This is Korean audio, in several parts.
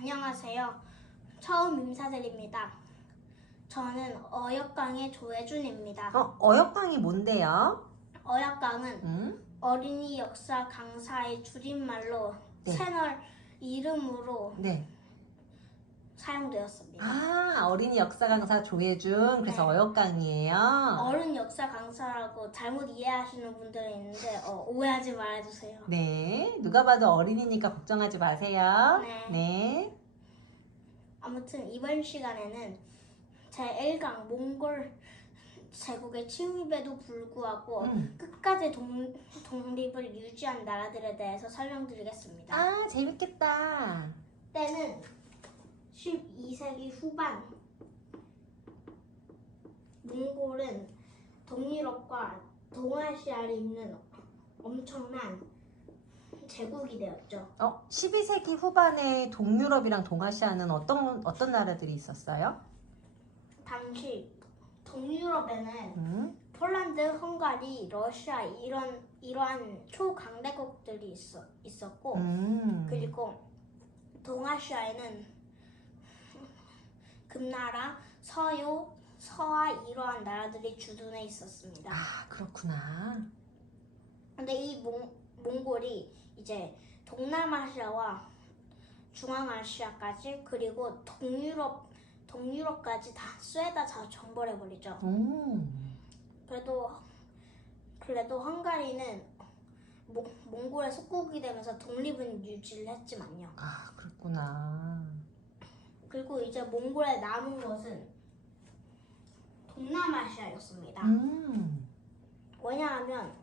안녕하세요. 처음 인사드립니다. 저는 어역강의 조혜준입니다. 어역강이 뭔데요? 어역강은 어린이 역사 강사의 줄임말로 네. 채널 이름으로 네. 사용되었습니다. 아, 어린이 역사 강사 조혜준. 그래서 네. 어역강이에요. 어른 역사 강사라고 잘못 이해하시는 분들이 있는데 오해하지 말아주세요. 네. 누가 봐도 어린이니까 걱정하지 마세요. 네. 네. 아무튼 이번 시간에는 제1강 몽골 제국의 침입에도 불구하고 끝까지 독립을 유지한 나라들에 대해서 설명드리겠습니다. 아, 재밌겠다. 때는 12세기 후반. 몽골은 동유럽과 동아시아를 잇는 엄청난 제국이 되었죠. 12세기 후반에 동유럽이랑 동아시아는 어떤 나라들이 있었어요? 당시 동유럽에는 폴란드, 헝가리, 러시아 이러한 초강대국들이 있었고 그리고 동아시아에는 금나라, 서요, 서하 이러한 나라들이 주둔해 있었습니다. 아, 그렇구나. 근데 이 몽골이 이제 동남아시아와 중앙아시아까지 그리고 동유럽까지 다 쇠다 정벌해버리죠. 그래도 헝가리는 몽골의 속국이 되면서 독립은 유지를 했지만요. 아, 그렇구나. 그리고 이제 몽골에 남은 것은 동남아시아였습니다. 왜냐하면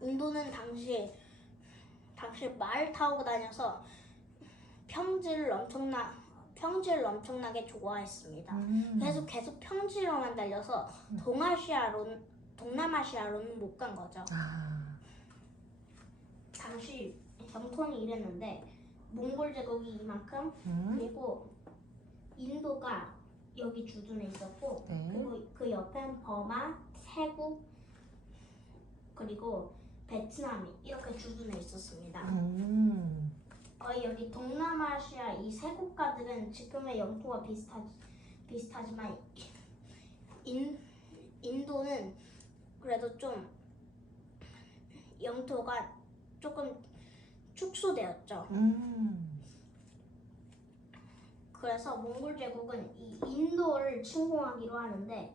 인도는 당시 말을 타고 다녀서 평지를 엄청나게 좋아했습니다. 그래서 계속 평지로만 달려서 동남아시아로는 못 간 거죠. 당시 정통이 이랬는데 몽골 제국이 이만큼 그리고 인도가 여기 주둔해 있었고 네. 그리고 그 옆엔 버마, 태국 그리고 베트남이 이렇게 주둔해 있었습니다. 거의 여기 동남아시아 이 세 국가들은 지금의 영토가 비슷하지만 인도는 그래도 좀 영토가 조금 축소되었죠. 그래서 몽골 제국은 이 인도를 침공하기로 하는데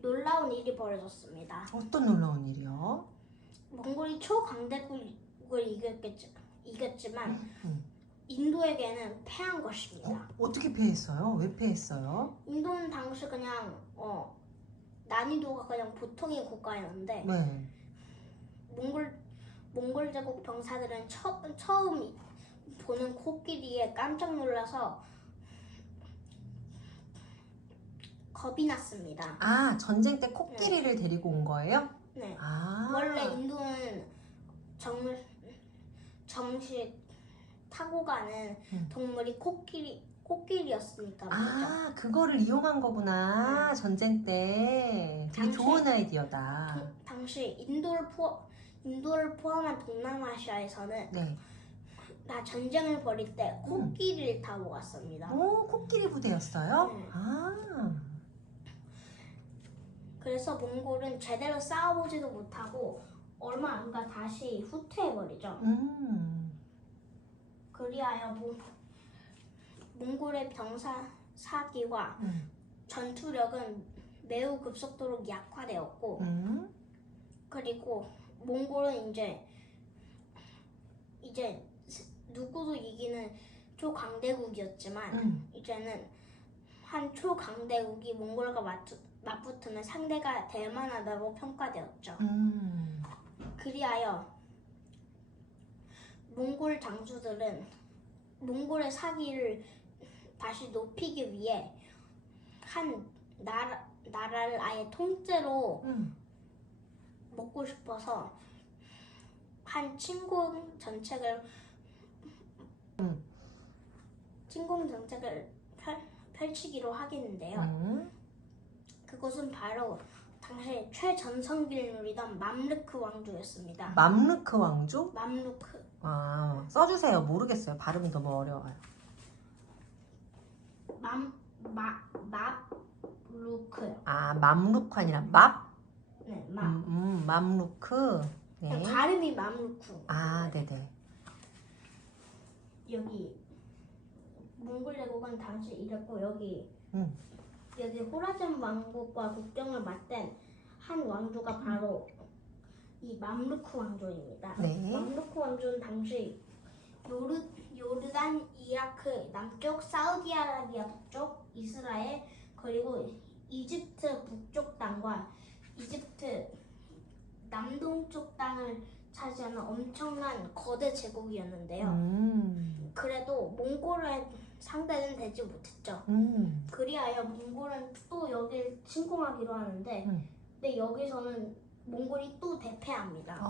놀라운 일이 벌어졌습니다. 어떤 놀라운 일이요? 몽골이 초강대국을 이겼지만 인도에게는 패한 것입니다. 어떻게 패했어요? 왜 패했어요? 인도는 당시 그냥 난이도가 그냥 보통의 국가였는데 네. 몽골 제국 병사들은 처음 보는 코끼리에 깜짝 놀라서 겁이 났습니다. 아, 전쟁 때 코끼리를 데리고 온 거예요? 네. 아. 원래 인도는 정식 타고 가는 동물이 코끼리였으니까 말이죠. 아, 그거를 이용한 거구나. 전쟁 때. 되게 좋은 아이디어다. 당시 인도를 포함한 동남아시아에서는 네. 다 전쟁을 벌일 때 코끼리를 타고 갔습니다. 오, 코끼리 부대였어요? 네. 아. 그래서 몽골은 제대로 싸워보지도 못하고 얼마 안 가 다시 후퇴해버리죠. 그리하여 몽골의 병사사기와 전투력은 매우 급속도로 약화되었고 그리고 몽골은 이제 누구도 이기는 초강대국이었지만 이제는 한 초강대국이 몽골과 맞붙으면 상대가 될 만하다고 평가되었죠. 그리하여 몽골 장수들은 몽골의 사기를 다시 높이기 위해 한 나라를 아예 통째로 먹고 싶어서 한 침공 정책을 펼치기로 하겠는데요. 그것은 바로 당시 최전성기를 누리던 맘루크 왕조였습니다. 맘루크 왕조? 아, 써주세요. 모르겠어요. 발음이 너무 어려워요. 맘루크요. 아, 맘루크 아니라 맙? 네, 맘. 맘루크. 그냥 네. 발음이 맘루크. 아, 네네. 여기 몽골 제국은 당시 이랬고 여기 음. 호라산 왕국과 국경을 맞댄 한 왕조가 바로 이 맘루크 왕조입니다. 네. 맘루크 왕조는 당시 요르단, 이라크 남쪽, 사우디아라비아 북쪽, 이스라엘 그리고 이집트 북쪽 땅과 이집트 남동쪽 땅을 차지하는 엄청난 거대 제국이었는데요. 그래도 몽골의 상대는 되지 못했죠. 그리하여 몽골은 또 여기를 침공하기로 하는데 근데 여기서는 몽골이 또 대패합니다.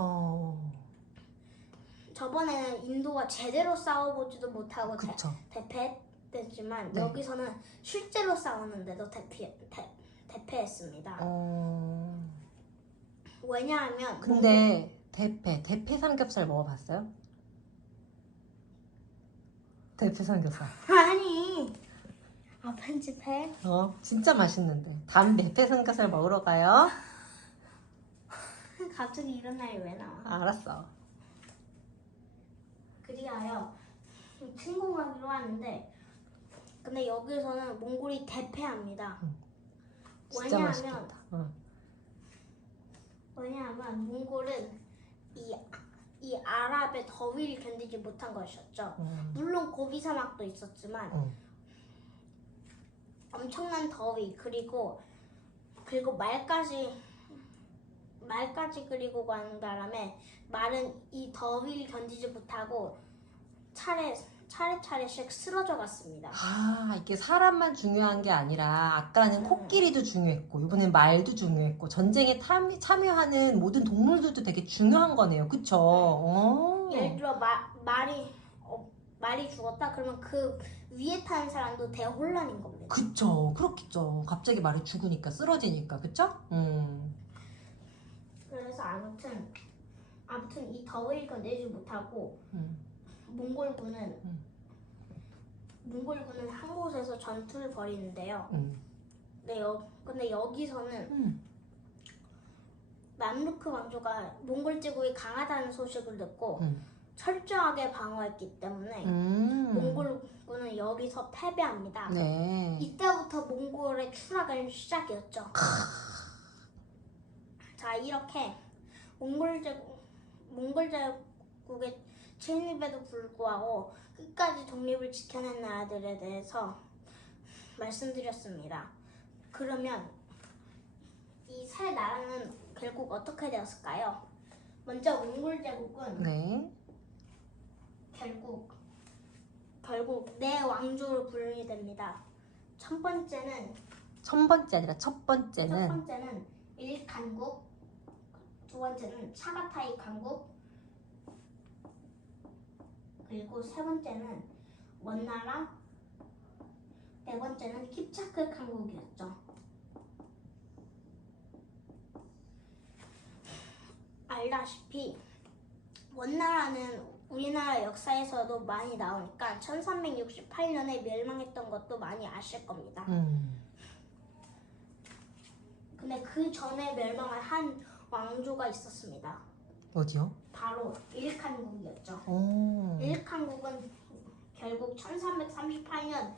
저번에는 인도가 제대로 싸워보지도 못하고 그쵸. 대패했지만 네. 여기서는 실제로 싸웠는데도 대패했습니다. 왜냐하면 근데 대패 삼겹살 먹어봤어요? 대패 삼겹살. 아니 편집해. 진짜 맛있는데. 다음에 대패 삼겹살 먹으러 가요. 갑자기 이런 날이 왜 나와? 알았어. 그리하여 침공하기로 하는데 근데 여기서는 몽골이 대패합니다. 진짜 맛있겠다. 왜냐하면 몽골은 이 아랍의 더위를 견디지 못한 것이었죠. 물론 고비 사막도 있었지만 엄청난 더위 그리고 말까지 그리고 가는 바람에 말은 이 더위를 견디지 못하고 차례차례씩 쓰러져 갔습니다. 아, 이게 사람만 중요한 게 아니라 아까는 코끼리도 중요했고 이번엔 말도 중요했고 전쟁에 참여하는 모든 동물들도 되게 중요한 거네요. 그쵸? 예를 들어 말이 죽었다 그러면 그 위에 타는 사람도 대혼란인 겁니다. 그쵸. 그렇겠죠. 갑자기 말이 죽으니까 쓰러지니까. 그쵸? 그래서 아무튼 이 더위를 견디지 못하고 몽골군은 한 곳에서 전투를 벌이는데요. 근데 여기서는 맘루크 왕조가 몽골 제국이 강하다는 소식을 듣고 철저하게 방어했기 때문에 몽골군은 여기서 패배합니다. 네. 이때부터 몽골의 추락은 시작이었죠. 자, 이렇게 몽골 제국의 침입에도 불구하고 끝까지 독립을 지켜낸 나라들에 대해서 말씀드렸습니다. 그러면 이 세 나라는 결국 어떻게 되었을까요? 먼저 몽골 제국은 네. 결국 네 왕조로 분류이 됩니다. 첫 번째는 첫 번째는 일칸국, 두 번째는 차가타이 칸국, 그리고 세 번째는 원나라, 네 번째는 킵차크 칸국이었죠. 알다시피 원나라는 우리나라 역사에서도 많이 나오니까 1368년에 멸망했던 것도 많이 아실 겁니다. 근데 그 전에 멸망한 한 왕조가 있었습니다. 어디요? 바로 일칸국이었죠. 일칸국은 결국 1338년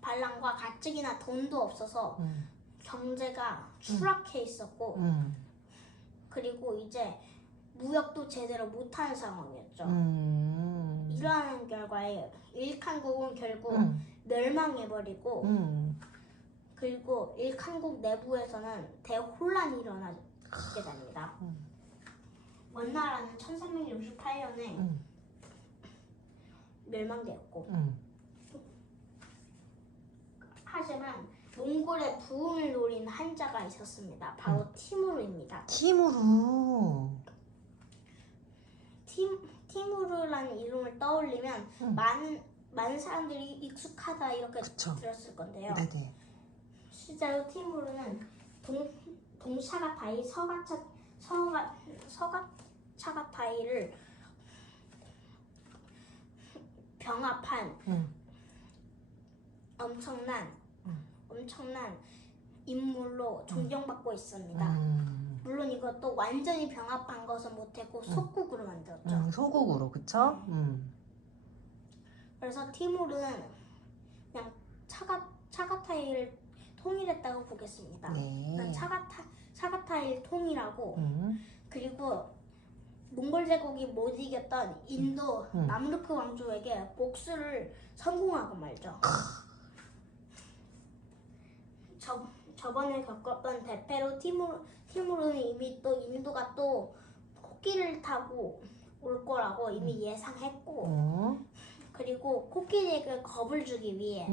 반란과 가뜩이나 돈도 없어서 경제가 추락해 있었고 그리고 이제 무역도 제대로 못하는 상황이었죠. 이러한 결과에 일칸국은 결국 멸망해버리고 그리고 일칸국 내부에서는 대혼란이 일어나게 됩니다. 원나라는 1368년에 멸망되었고 하지만 몽골의 부흥을 노린 한 자가 있었습니다. 바로 티무르입니다. 티무르라는 이름을 떠올리면 많은 사람들이 익숙하다 이렇게 그쵸. 들었을 건데요. 네네. 실제로 티무르는 동샤가타이 차가타이를 병합한 엄청난 인물로 존경받고 있습니다. 물론 이것도 완전히 병합한 것은 못했고 소국으로 만들었죠. 소국으로, 그쵸? 그래서 티무르는 그냥 차가타이를 통일했다고 보겠습니다. 네. 차가타이 통일하고 그리고 몽골 제국이 못 이겼던 인도 맘루크 왕조에게 복수를 성공하고 말죠. 저번에 겪었던 대패로 티무르는 이미 또 인도가 또 코끼리를 타고 올 거라고 이미 예상했고 그리고 코끼리에게 겁을 주기 위해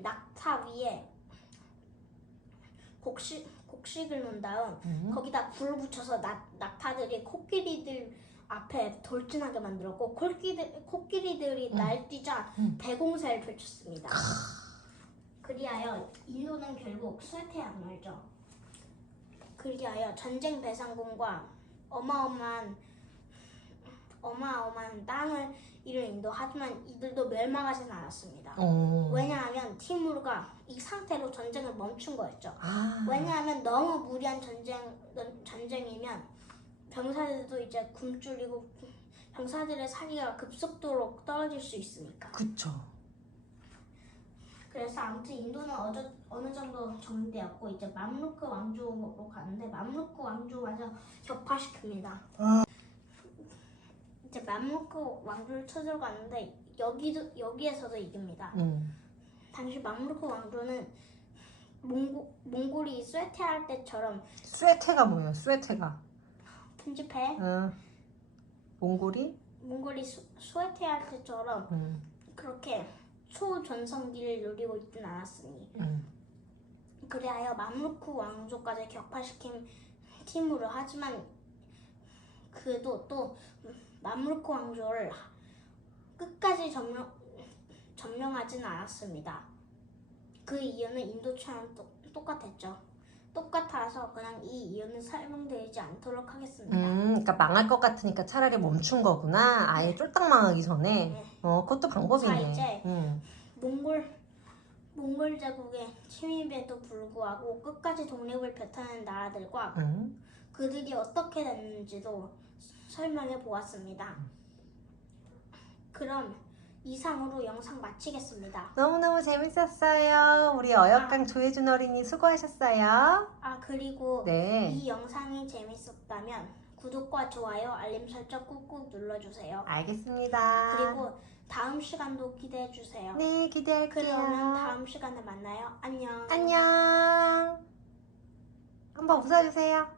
낙타 위에 곡식을 놓은 다음 거기다 불을 붙여서 낙타들이 코끼리들 앞에 돌진하게 만들었고 코끼리들이 날뛰자 대공사를 펼쳤습니다. 그리하여 인도는 결국 쇠퇴하고 말죠. 그리하여 전쟁 배상금과 어마어마한 땅을 잃은 인도, 하지만 이들도 멸망하진 않았습니다. 왜냐하면 티무르가 이 상태로 전쟁을 멈춘 거였죠. 왜냐하면 너무 무리한 전쟁이면 병사들도 이제 굶주리고 병사들의 사기가 급속도로 떨어질 수 있으니까. 그쵸. 그래서 아무튼 인도는 어느 정도 정리되었고 이제 맘루크 왕조로 가는데 맘루크 왕조마저 격파시킵니다. 이제 맘루크 왕조를 찾으러 갔는데 여기에서도 이깁니다. 당시 맘루크 왕조는 몽골이 쇠퇴할 때처럼 쇠퇴가 뭐예요? 쇠퇴가 편집해. 몽골이 쇠퇴할 때처럼 그렇게 초전성기를 누리고 있진 않았으니 그리하여 맘루크 왕조까지 격파시킨 티무르. 하지만 그도 또 맘루크 왕조를 끝까지 점령하지는 않았습니다. 그 이유는 인도처럼 똑같았죠. 똑같아서 그냥 이 이유는 설명드리지 않도록 하겠습니다. 그러니까 망할 것 같으니까 차라리 멈춘 거구나. 아예 쫄딱 망하기 전에. 네. 그것도 방법이네. 자, 이제 몽골 제국의 침입에도 불구하고 끝까지 독립을 펼쳐낸 나라들과 그들이 어떻게 됐는지도 설명해 보았습니다. 그럼 이상으로 영상 마치겠습니다. 너무너무 재밌었어요. 우리 어역강 조혜준 어린이 수고하셨어요. 그리고 네. 이 영상이 재밌었다면 구독과 좋아요, 알림 설정 꾹꾹 눌러주세요. 알겠습니다. 그리고 다음 시간도 기대해 주세요. 네, 기대할게요. 그러면 다음 시간에 만나요. 안녕. 안녕. 한번 웃어주세요.